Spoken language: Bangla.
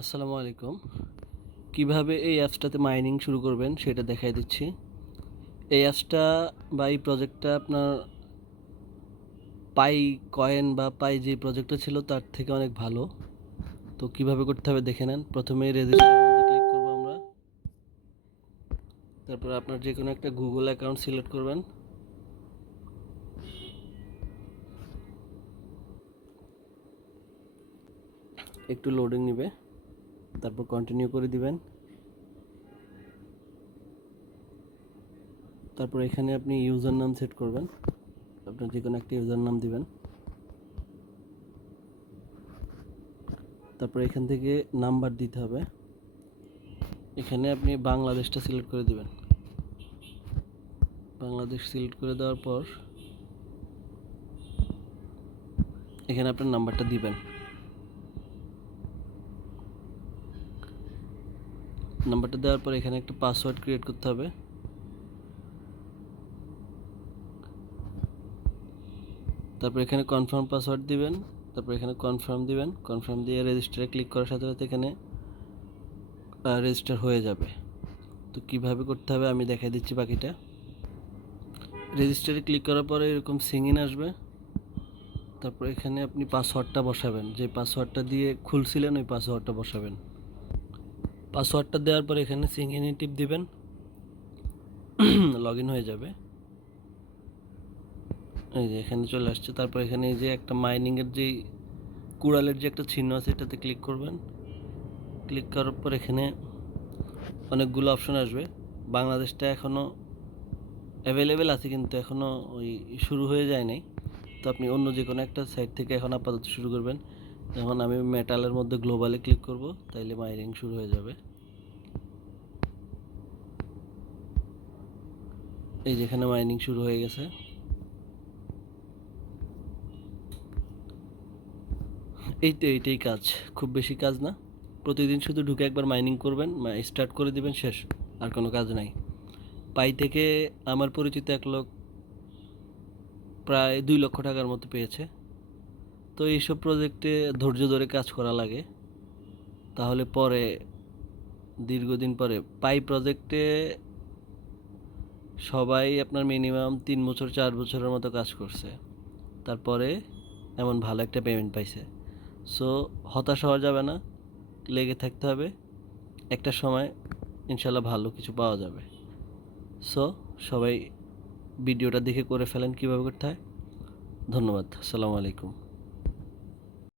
আসসালামু আলাইকুম। কিভাবে এই অ্যাপসটাতে মাইনিং শুরু করবেন সেটা দেখাই দিচ্ছি। এই অ্যাপসটা বা এই প্রজেক্টটা আপনার পাই কয়েন বা পাই যে প্রজেক্টটা ছিল তার থেকে অনেক ভালো। তো কিভাবে করতে হবে দেখে নেন। প্রথমে রেজিস্টারের মধ্যে ক্লিক করব আমরা। তারপর আপনার যে কোনো একটা গুগল অ্যাকাউন্ট সিলেক্ট করবেন। একটু লোডিং নেবে, তারপর কন্টিনিউ করে দিবেন। তারপর এখানে আপনি ইউজার নাম সেট করবেন। আপনার যে কোনো একটা ইউজার নাম দিবেন। তারপর এখান থেকে নাম্বার দিতে হবে। এখানে আপনি বাংলাদেশটা সিলেক্ট করে দিবেন। বাংলাদেশ সিলেক্ট করে দেওয়ার পর এখানে আপনার নাম্বারটা দিবেন। নাম্বারটা দেওয়ার পর এখানে একটা পাসওয়ার্ড ক্রিয়েট করতে হবে। তারপর এখানে কনফার্ম পাসওয়ার্ড দিবেন। তারপর এখানে কনফার্ম দিবেন। কনফার্ম দিয়ে রেজিস্টারে ক্লিক করার সাথে সাথে এখানে রেজিস্টার হয়ে যাবে। তো কিভাবে করতে হবে আমি দেখাই দিচ্ছি বাকিটা। রেজিস্টারে ক্লিক করার পরে এরকম সিঙ্গিন আসবে। তারপর এখানে আপনি পাসওয়ার্ডটা বসাবেন, যে পাসওয়ার্ডটা দিয়ে খুলছিলেন ওই পাসওয়ার্ডটা বসাবেন। পাসওয়ার্ডটা দেওয়ার পর এখানে সিঙ্গিনে টিপ দিবেন, লগ ইন হয়ে যাবে। এই যে এখানে চলে আসছে। তারপর এখানে এই যে একটা মাইনিংয়ের যে কুড়ালের যে একটা চিহ্ন আছে এটাতে ক্লিক করবেন। ক্লিক করার পর এখানে অনেকগুলো অপশন আসবে। বাংলাদেশটা এখনও অ্যাভেলেবেল আছে কিন্তু এখনও ওই শুরু হয়ে যায় নাই। তো আপনি অন্য যে কোনো একটা সাইট থেকে এখন আপাতত শুরু করবেন। যেমন আমি মেটালের মধ্যে গ্লোবালে ক্লিক করব, তাইলে মাইনিং শুরু হয়ে যাবে। এই যেখানে মাইনিং শুরু হয়ে গেছে। এই তো এইটাই কাজ, খুব বেশি কাজ না। প্রতিদিন শুধু ঢুকে একবার মাইনিং করবেন, স্টার্ট করে দিবেন, শেষ। আর কোনো কাজ নাই। পাই থেকে আমার পরিচিত এক লোক প্রায় 2 লক্ষ টাকার মতো পেয়েছে। তো এইসব প্রজেক্টে ধৈর্য ধরে কাজ করা লাগে, তাহলে পরে দীর্ঘদিন পরে পাই প্রজেক্টে সবাই আপনার মিনিমাম 3 বছর 4 বছরের মতো কাজ করছে, তারপরে এমন ভালো একটা পেমেন্ট পাইছে। সো হতাশ হওয়া যাবে না, লেগে থাকতে হবে। একটা সময় ইনশাল্লাহ ভালো কিছু পাওয়া যাবে। সো সবাই ভিডিওটা দেখে করে ফেলেন কীভাবে করতে হয়। ধন্যবাদ। আসসালামু আলাইকুম।